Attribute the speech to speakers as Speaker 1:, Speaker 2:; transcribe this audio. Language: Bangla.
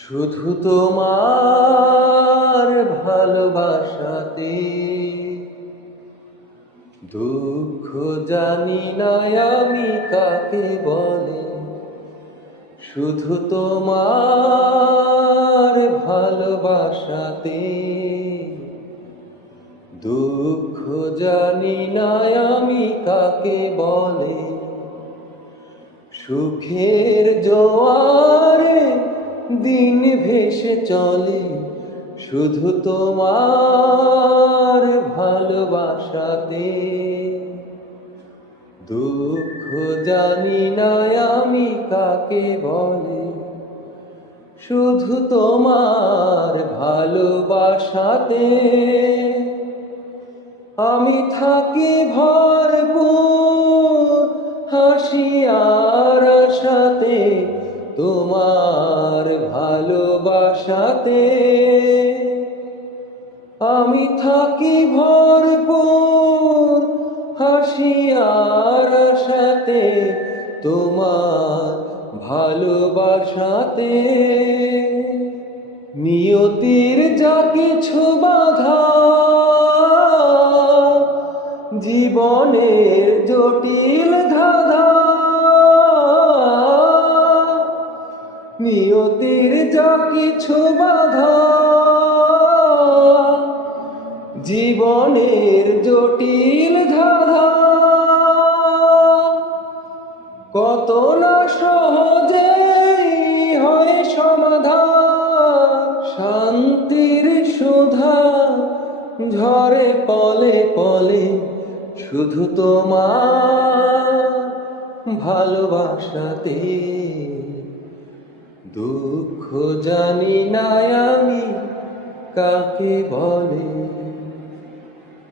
Speaker 1: শুধু তোমার ভালোবাসাতে দুঃখ জানি না আমি কাকে বলে। শুধু তোমার ভালোবাসাতে দুঃখ জানি না আমি কাকে বলে। সুখের জোয়ারে দিন ভেসে চলে। শুধু তোমার ভালোবাসাতে। দুঃখ জানি না আমি কাকে বলে। শুধু তোমার ভালোবাসাতে। আমি থাকি ভরপুর হাসি তোমার ভালোবাসাতে আমি থাকি ভরপুর হাসি আর আশাতে তোমার ভালোবাসাতে। নিয়তির যা কিছু বাধা, জীবনের জটিল ধাঁধা নিয়তির যা কিছু বাধা, জীবনের জটিল ধাঁধা। কত না সহজে হয় সমাধা শান্তির সুধা ঝরে পলে পলে, শুধু তোমার ভালোবাসাতে। দুঃখ জানি না আমি কাকে বলে?